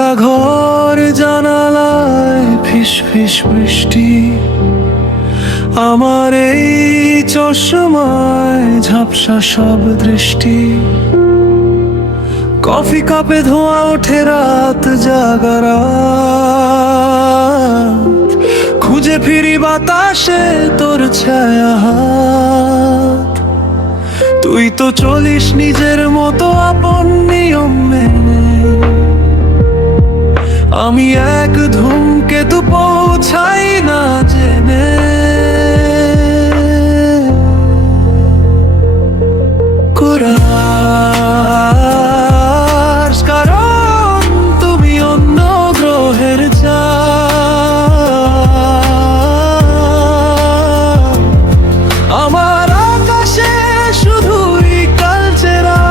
একলা ঘর জানালায় ফিস ফিস বৃষ্টি, আমার এই চশমায় ঝাপসা সব দৃষ্টি। কফি কাপে ধোঁয়া ওঠে রাত জাগারা, খুঁজে ফিরি বাতাসে তোর ছায়া হাত। তুই তো চলিস নিজের মতো আপন নিয়ম মেনে, আমি এক ধূমকেতু পৌঁছাই না জেনে। কোরাস কারণ তুমি অন্য গ্রহের চাঁদ, আমার আকাশে শুধুই কালচেরা।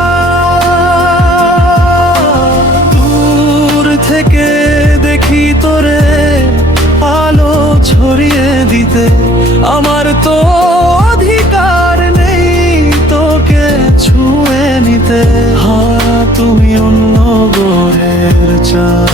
দূর থেকে দেখি তোরে আলো ছড়িয়ে দিতে, আমার তো অধিকার নেই তোকে ছুঁয়ে নিতে। হ্যাঁ, তুমি অন্য গ্রহের চাঁদ।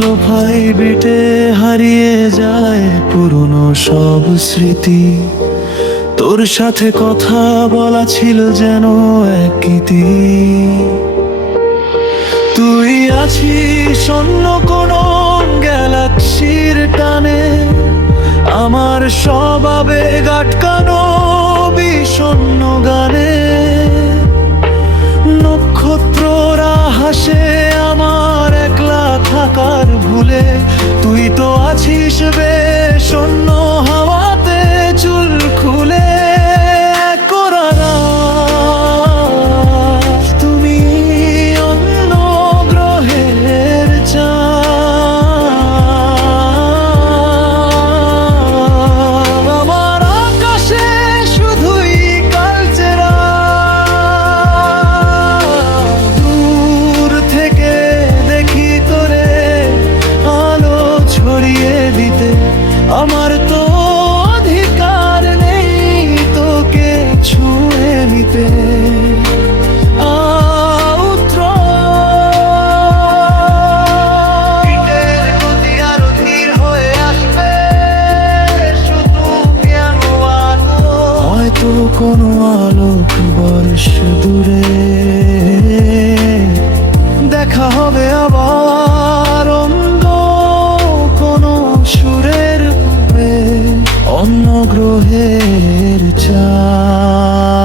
লোফাই বিটে হারিয়ে যায় পুরনো সব স্মৃতি, তোর সাথে কথা বলা ছিল যেন এক গীতি। তুই আছিস অন্য কোনো গ্যালাক্সির টানে, আমার সব আবেগ আটকানো বিষণ্ণ গানে। নক্ষত্ররা হাসে আমার একলা থাকার ভুলে, তুই তো আছিস বেশ অন্য হাওয়াতে চুল খুলে। কোরাস তুমি অন্য গ্রহের চাঁদ, আমার আকাশে শুধুই কালচেরা। দূর থেকে দেখি তোরে আলো ছড়িয়ে দিতে, আমার তো অধিকার নেই তোকে ছুঁয়ে নিতে। হয়তো কোনো আলোক বর্ষ দূরে দেখা হবে আবার অন্য কোনো সুরের সুরে, অন্য গ্রহের চাঁদ।